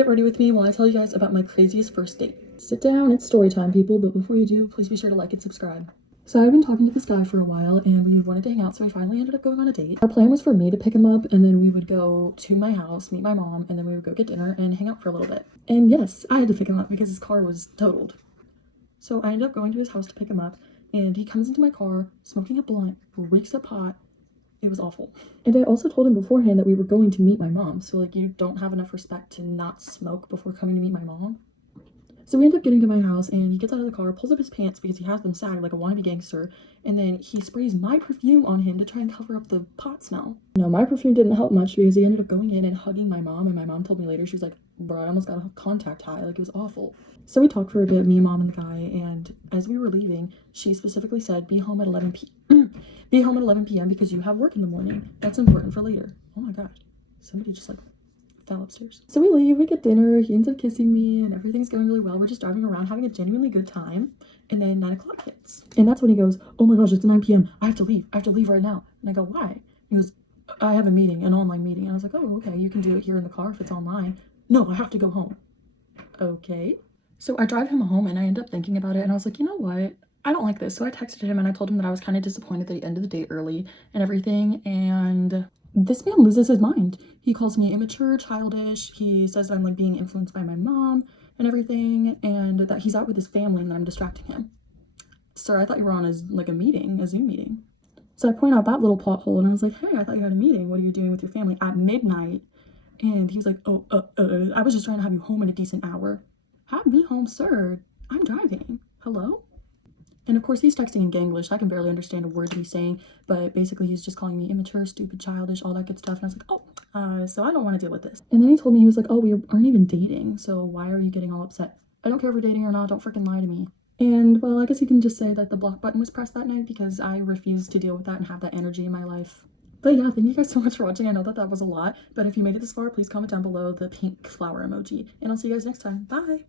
Get ready with me while I tell you guys about my craziest first date. Sit down, it's story time, people, but before you do, please be sure to like and subscribe. So I've been talking to this guy for a while and we wanted to hang out, so we finally ended up going on a date. Our plan was for me to pick him up and then we would go to my house, meet my mom, and then we would go get dinner and hang out for a little bit. And yes, I had to pick him up because his car was totaled. So I ended up going to his house to pick him up and he comes into my car, smoking a blunt, reeks a pot. It was awful. And I also told him beforehand that we were going to meet my mom. So like, you don't have enough respect to not smoke before coming to meet my mom. So we end up getting to my house and he gets out of the car, pulls up his pants because he has them sagged like a wannabe gangster, and then he sprays my perfume on him to try and cover up the pot smell. No, my perfume didn't help much because he ended up going in and hugging my mom, and my mom told me later, she was like, bro, I almost got a contact high, like it was awful. So we talked for a bit, me, mom, and the guy, and as we were leaving, she specifically said, be home at 11 p.m. because you have work in the morning. That's important for later. Oh my god, somebody just like fell upstairs. So we leave, we get dinner, he ends up kissing me, and everything's going really well. We're just driving around having a genuinely good time, and then 9 o'clock hits. And that's when he goes, oh my gosh, it's 9 p.m. I have to leave right now. And I go, why? He goes, I have a meeting, an online meeting. And I was like, oh, okay, you can do it here in the car if it's online. No, I have to go home. Okay. So I drive him home and I end up thinking about it and I was like, you know what? I don't like this. So I texted him and I told him that I was kind of disappointed that he ended the date early and everything. And this man loses his mind. He calls me immature, childish. He says that I'm like being influenced by my mom and everything, and that he's out with his family and that I'm distracting him. Sir, I thought you were on a Zoom meeting. So I point out that little plot hole and I was like, hey, I thought you had a meeting. What are you doing with your family at midnight? And he was like, I was just trying to have you home in a decent hour. Have me home, sir. I'm driving. Hello? And of course, he's texting in Ganglish. I can barely understand a word he's saying, but basically he's just calling me immature, stupid, childish, all that good stuff. And I was like, so I don't want to deal with this. And then he told me, he was like, oh, we aren't even dating, so why are you getting all upset? I don't care if we're dating or not. Don't freaking lie to me. And well, I guess you can just say that the block button was pressed that night because I refused to deal with that and have that energy in my life. But yeah, thank you guys so much for watching. I know that was a lot, but if you made it this far, please comment down below the pink flower emoji, and I'll see you guys next time. Bye!